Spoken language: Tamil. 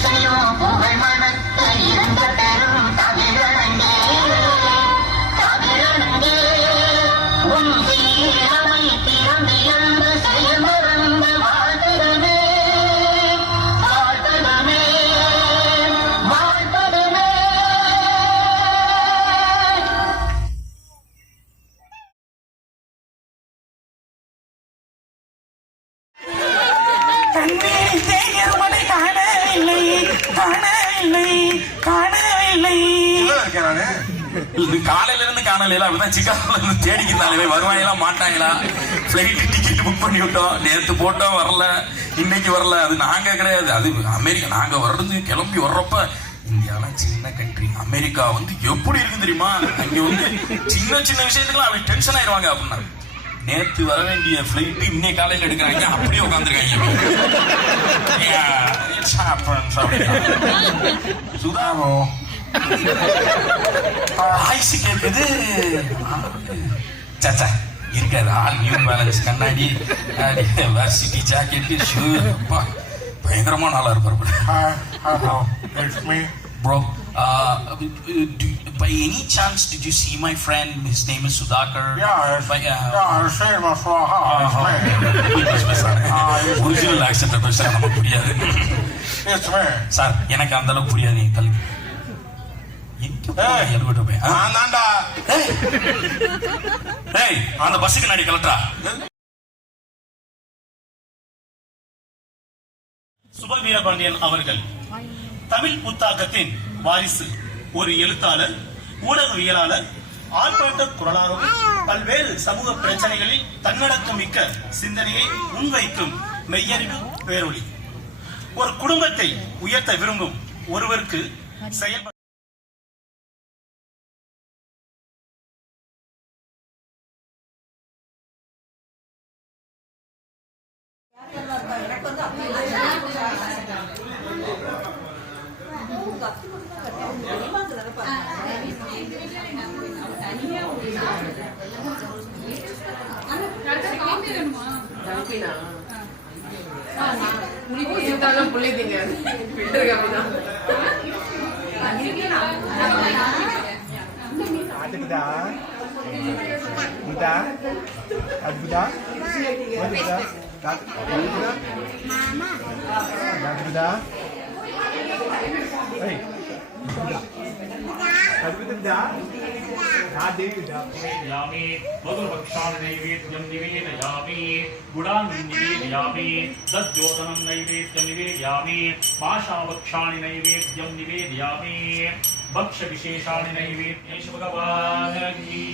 இசையும் புகழ் மணக்க இருந்த பெரும் தமிழனங்கே தமிழனங்கே உன் இளமை திறந்து என்று செயல் மறந்து வாழ்த்திடமே வாழ்த்திடமே வாழ்த்திடமே. தண்ணீரில் தேங்கியவனை காணவில்லை காணவில்லை காணவில்லை. இது காலையில இருந்து காணல அப்படிதான் சிக்காகோல இருந்து தேடிக்கிறாங்களே வருவாங்களா மாட்டாங்களா. பிளைட் டிக்கெட் புக் பண்ணி விட்டோம், நேற்று போட்டோம் வரல, இன்னைக்கு வரல. அது நாங்க கிடையாது, அது அமெரிக்கா. நாங்க வர்றது கிளம்பி வர்றப்ப இந்தியாலாம் சின்ன கண்ட்ரி, அமெரிக்கா வந்து எப்படி இருக்கு தெரியுமா, அங்க வந்து சின்ன சின்ன விஷயத்துக்குலாம் அப்படி டென்ஷன் ஆயிடுவாங்க அப்படின்னா. நேத்து வர வேண்டிய பிளைட் இன்னைக்கு காலையில எடுக்கிறாங்க, அப்படியே உட்காந்துருக்காங்க. சுதாமோ ஆயிசு கேட்குது. சச்சா இருக்காது, ஆல் நியூ பேலன்ஸ் கண்ணாடி, சிட்டி ஜாக்கெட்டு, ஷூ, அப்பா பயங்கரமான ஆளா இருப்பார். Bro, by any chance did you see my friend? His name is Sudhakar. I said original accent பேசுற நமக்கு புரியாது. சார் எனக்கு அந்த அளவுக்கு புரியாது, நீங்க கல்வி அந்த பஸ்ஸுக்கு நாடி கலட்டா. சுப வீரபாண்டியன் அவர்கள் தமிழ் புத்தாக்கத்தின் வாரிசு. ஒரு எழுத்தாளர், ஊடகவியலாளர், ஆர்ப்பாட்ட குரலாளர், பல்வேறு சமூக பிரச்சனைகளில் தன்னடக்கம் மிக்க சிந்தனையை முன்வைக்கும் மெய்யறிவு பேரொளி. ஒரு குடும்பத்தை உயர்த்த விரும்பும் ஒருவருக்கு செயல்பட புள்ளிங்க नैवेद्यं निवेदयामि गुडान्नं निवेदयामि दद्योतनं नैवेद्यं निवेदयामि माशावक्षाणि नैवेद्यं निवेदयामि भक्ष्यविशेषाणि नैवेद्यं भगवान् की